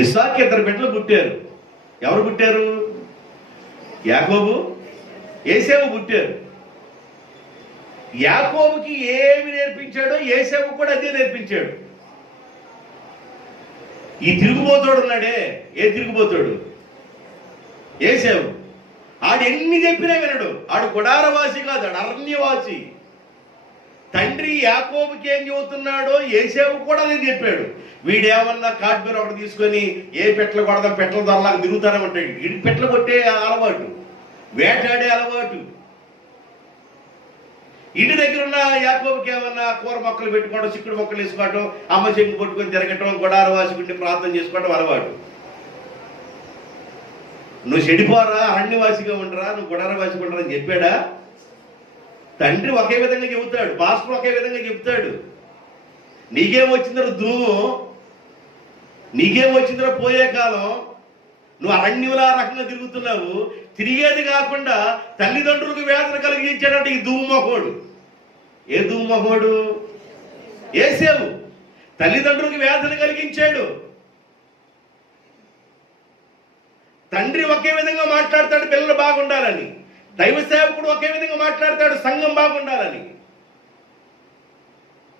ఇస్సాకు ఇద్దరు బిడ్డలు పుట్టారు. ఎవరు పుట్టారు? యాకోబు, ఏసేవు పుట్టారు. యాకోబుకి ఏమి నేర్పించాడో ఏసేవు కూడా అదే నేర్పించాడు. ఈ తిరుగుబోతాడు ఉన్నాడే, ఏ తిరుగుబోతాడు? ఏసేవు. ఆడు ఎన్ని చెప్పినా వినడు. ఆడు గుడారవాసి కాదు, ఆడు అరణ్యవాసి. తండ్రి యాకోబుకి ఏం చెబుతున్నాడో ఏసేవు కూడా అదే చెప్పాడు. వీడేమన్నా కాట్మీర ఒకటి తీసుకొని ఏ పెట్టలు కొడదాం, పెట్టల ధరలాగా తిరుగుతానమంటాడు. వీడి పెట్టలు కొట్టే అలవాటు, వేటాడే అలవాటు. ఇంటి దగ్గర ఉన్న యాకోబుకి ఏమన్నా కూర మొక్కలు పెట్టుకోవడం, చిక్కుడు మొక్కలు వేసుకోవడం, అమ్మ చెంగు పట్టుకొని తిరగటం, గుడారవాసి గుండి ప్రార్థన చేసుకోవడం అలవాటు. నువ్వు చెడిపోరా, అరణ్యవాసిగా ఉండరా, నువ్వు గుడారవాసిగా ఉండరా అని చెప్పాడా? తండ్రి ఒకే విధంగా చెబుతాడు, పాస్టర్ ఒకే విధంగా చెబుతాడు. నీకేమొచ్చిందో ధూము, నీకేమొచ్చిందో పోయే కాలం, నువ్వు అరణ్యులా రకంగా తిరుగుతున్నావు. తిరిగేది కాకుండా తల్లిదండ్రులకు వేదన కలిగించాడంటే ఈ దుమ్మొహోడు. ఏ దుమ్మొహోడు? ఏసేవు. తల్లిదండ్రులకు వేదన కలిగించాడు. తండ్రి ఒకే విధంగా మాట్లాడతాడు పిల్లలు బాగుండాలని, దైవ సేవకుడు ఒకే విధంగా మాట్లాడతాడు సంఘం బాగుండాలని.